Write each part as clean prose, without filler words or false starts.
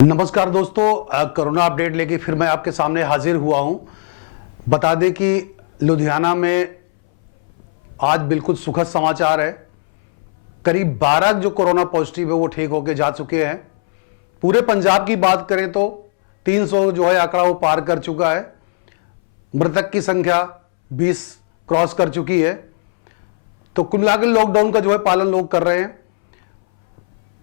नमस्कार दोस्तों, corona update लेके फिर मैं आपके सामने हाजिर हुआ हूं। बता दें कि लुधियाना में आज बिल्कुल सुखद समाचार है। करीब 12 जो कोरोना पॉजिटिव है वो ठीक होके जा चुके हैं। पूरे पंजाब की बात करें तो 300 जो है आंकड़ा वो पार कर चुका है। मृतक की संख्या 20 क्रॉस कर चुकी है। तो कुल मिलाकर लॉकडाउन का जो है पालन लोग कर रहे हैं।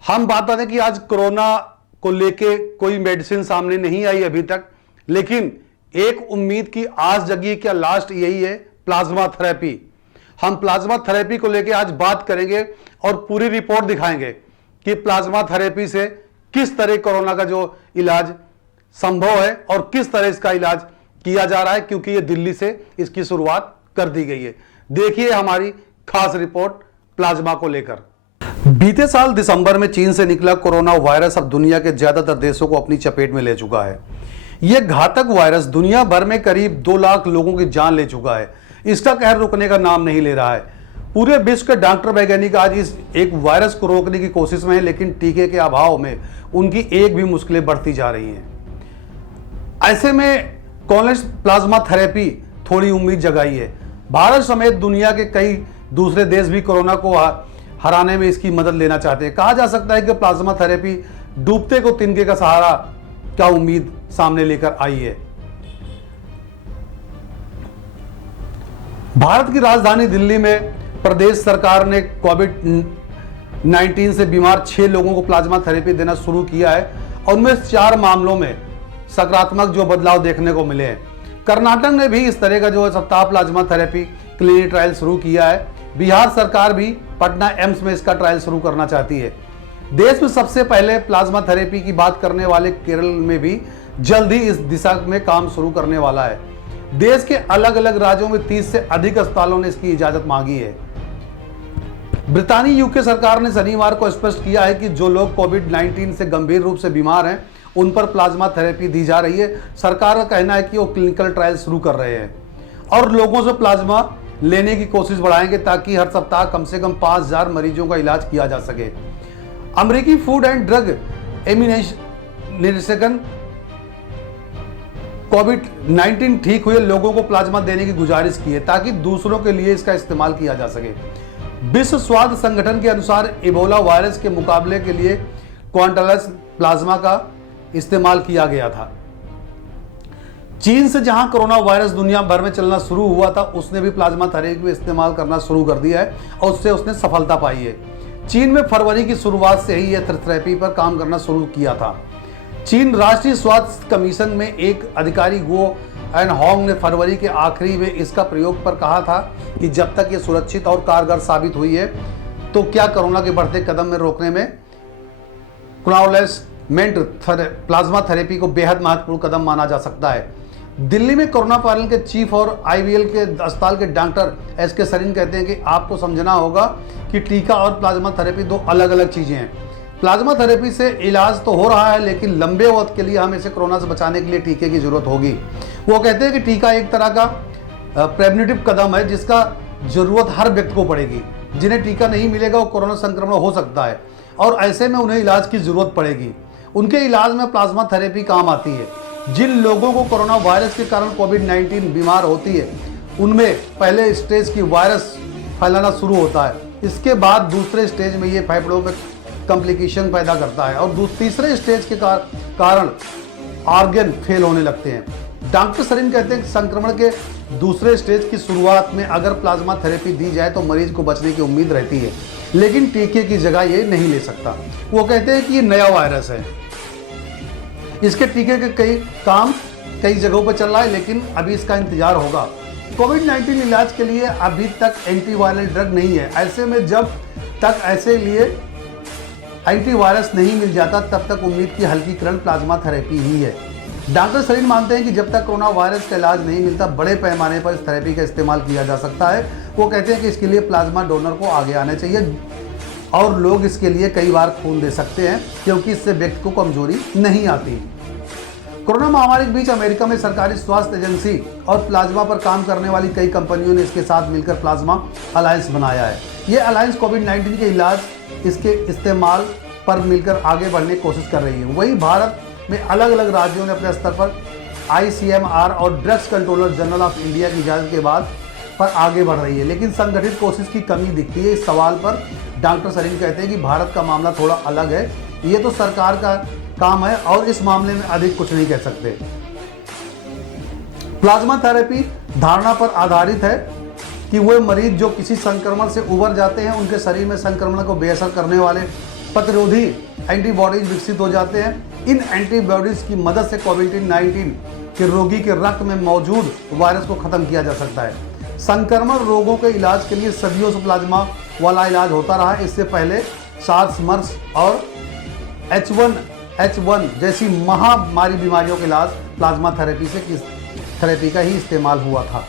हम बात करें कि आज कोरोना को लेके कोई मेडिसिन सामने नहीं आई अभी तक, लेकिन एक उम्मीद की आस जगी क्या लास्ट यही है, प्लाज्मा थेरेपी। हम प्लाज्मा थेरेपी को लेके आज बात करेंगे और पूरी रिपोर्ट दिखाएंगे कि प्लाज्मा थेरेपी से किस तरह कोरोना का जो इलाज संभव है और किस तरह इसका इलाज किया जा रहा है, क्योंकि ये दिल्ली से इसकी शुरुआत कर दी गई है। देखिए हमारी खास रिपोर्ट प्लाज्मा को लेकर। बीते साल दिसंबर में चीन से निकला कोरोना वायरस अब दुनिया के ज्यादातर देशों को अपनी चपेट में ले चुका है। यह घातक वायरस दुनिया भर में करीब 2 लाख लोगों की जान ले चुका है। इसका कहर रुकने का नाम नहीं ले रहा है। पूरे विश्व के डॉक्टर वैज्ञानिक आज इस एक वायरस को रोकने की कोशिश में है, लेकिन टीके के अभाव में उनकी एक भी मुश्किलें बढ़ती जा रही हैं। ऐसे में कॉन्वेलेंट प्लाज्मा थेरेपी थोड़ी उम्मीद जगाई है। भारत समेत दुनिया के कई दूसरे देश भी कोरोना को हराने में इसकी मदद लेना चाहते हैं। कहा जा सकता है कि प्लाज्मा थेरेपी डूबते को तिनके का सहारा क्या उम्मीद सामने लेकर आई है। भारत की राजधानी दिल्ली में प्रदेश सरकार ने कोविड-19 से बीमार 6 लोगों को प्लाज्मा थेरेपी देना शुरू किया है और उनमें 4 मामलों में सकारात्मक जो बदलाव देखने को मिले हैं। कर्नाटक ने भी इस तरह का जो सप्ताह प्लाज्मा थेरेपी क्लिनिकल ट्रायल शुरू किया है। बिहार सरकार भी पटना एम्स में इसका ट्रायल शुरू करना चाहती है। देश में सबसे पहले प्लाज्मा थेरेपी की बात करने वाले केरल में भी जल्द ही इस दिशा में काम शुरू करने वाला है। देश के अलग अलग राज्यों में 30 से अधिक अस्पतालों ने इसकी इजाजत मांगी है। ब्रितानी यूके सरकार ने शनिवार को स्पष्ट किया है कि जो लोग कोविड-19 से गंभीर रूप से बीमार हैं उन पर प्लाज्मा थेरेपी दी जा रही है। सरकार का कहना है कि वो क्लिनिकल ट्रायल शुरू कर रहे हैं और लोगों से प्लाज्मा लेने की कोशिश बढ़ाएंगे ताकि हर सप्ताह कम से कम 5000 मरीजों का इलाज किया जा सके। अमेरिकी फूड एंड ड्रग एडमिनिस्ट्रेशन कोविड-19 ठीक हुए लोगों को प्लाज्मा देने की गुजारिश की है ताकि दूसरों के लिए इसका इस्तेमाल किया जा सके। विश्व स्वास्थ्य संगठन के अनुसार इबोला वायरस के मुकाबले के लिए क्वांटलस प्लाज्मा का इस्तेमाल किया गया था। चीन से जहां कोरोना वायरस दुनिया भर में चलना शुरू हुआ था, उसने भी प्लाज्मा थेरेपी इस्तेमाल करना शुरू कर दिया है और उससे उसने सफलता पाई है। चीन में फरवरी की शुरुआत से ही यह थेरेपी पर काम करना शुरू किया था। चीन राष्ट्रीय स्वास्थ्य कमीशन में एक अधिकारी गो एन होंग ने फरवरी के आखिरी में इसका प्रयोग पर कहा था कि जब तक ये सुरक्षित और कारगर साबित हुई है तो क्या कोरोना के बढ़ते कदम में रोकने में क्वांटलेंट प्लाज्मा थेरेपी को बेहद महत्वपूर्ण कदम माना जा सकता है। दिल्ली में कोरोना पालन के चीफ और आईवीएल के अस्पताल के डॉक्टर एसके सरीन कहते हैं कि आपको समझना होगा कि टीका और प्लाज्मा थेरेपी 2 अलग अलग चीजें हैं। प्लाज्मा थेरेपी से इलाज तो हो रहा है, लेकिन लंबे वक्त के लिए हमें इसे कोरोना से बचाने के लिए टीके की जरूरत होगी। वो कहते हैं कि टीका एक तरह का प्रिवेंटिव कदम है जिसका जरूरत हर व्यक्ति को पड़ेगी। जिन्हें टीका नहीं मिलेगा वो कोरोना संक्रमण हो सकता है और ऐसे में उन्हें इलाज की जरूरत पड़ेगी। उनके इलाज में प्लाज्मा थेरेपी काम आती है। जिन लोगों को कोरोना वायरस के कारण कोविड-19 बीमार होती है उनमें पहले स्टेज की वायरस फैलाना शुरू होता है। इसके बाद दूसरे स्टेज में ये फेफड़ों में कॉम्प्लिकेशन पैदा करता है और तीसरे स्टेज के कारण ऑर्गन फेल होने लगते हैं। डॉक्टर सरीन कहते हैं कि संक्रमण के दूसरे स्टेज की शुरुआत में अगर प्लाज्मा थेरेपी दी जाए तो मरीज को बचने की उम्मीद रहती है, लेकिन टीके की जगह ये नहीं ले सकता। वो कहते हैं कि ये नया वायरस है, इसके टीके के कई जगहों पर चल रहा है, लेकिन अभी इसका इंतजार होगा। कोविड-19 इलाज के लिए अभी तक एंटीवायरल ड्रग नहीं है। ऐसे में जब तक ऐसे लिए एंटीवायरस नहीं मिल जाता तब तक उम्मीद की हल्की किरण प्लाज्मा थेरेपी ही है। डॉक्टर सरीन मानते हैं कि जब तक कोरोना वायरस का इलाज नहीं मिलता बड़े पैमाने पर इस थेरेपी का इस्तेमाल किया जा सकता है। वो कहते हैं कि इसके लिए प्लाज्मा डोनर को आगे आना चाहिए और लोग इसके लिए कई बार खून दे सकते हैं क्योंकि इससे व्यक्ति को कमजोरी नहीं आती। कोरोना महामारी के बीच अमेरिका में सरकारी स्वास्थ्य एजेंसी और प्लाज्मा पर काम करने वाली कई कंपनियों ने इसके साथ मिलकर प्लाज्मा अलायंस बनाया है। ये अलायंस कोविड-19 के इलाज इसके इस्तेमाल पर मिलकर आगे बढ़ने की कोशिश कर रही है। वहीं भारत में अलग अलग राज्यों ने अपने स्तर पर ICMR और drugs controller general of India की इजाज़त के बाद पर आगे बढ़ रही है, लेकिन संगठित कोशिश की कमी दिखती है। इस सवाल पर डॉक्टर सरीन कहते हैं कि भारत का मामला थोड़ा अलग है, ये तो सरकार का काम है और इस मामले में अधिक कुछ नहीं कह सकते। प्लाज्मा थेरेपी धारणा पर आधारित है कि वे मरीज जो किसी संक्रमण से उबर जाते हैं, उनके शरीर में संक्रमण को बेअसर करने वाले प्रतिरोधी एंटीबॉडीज विकसित हो जाते हैं। इन एंटीबॉडीज की मदद से कोविड-19 के रोगी के रक्त में मौजूद वायरस को खत्म किया जा सकता है। संक्रमण रोगों के इलाज के लिए सदियों से प्लाज्मा वाला इलाज होता रहा। इससे पहले सार्स, मर्स और H1N1 जैसी महामारी बीमारियों के इलाज प्लाज्मा थेरेपी का ही इस्तेमाल हुआ था।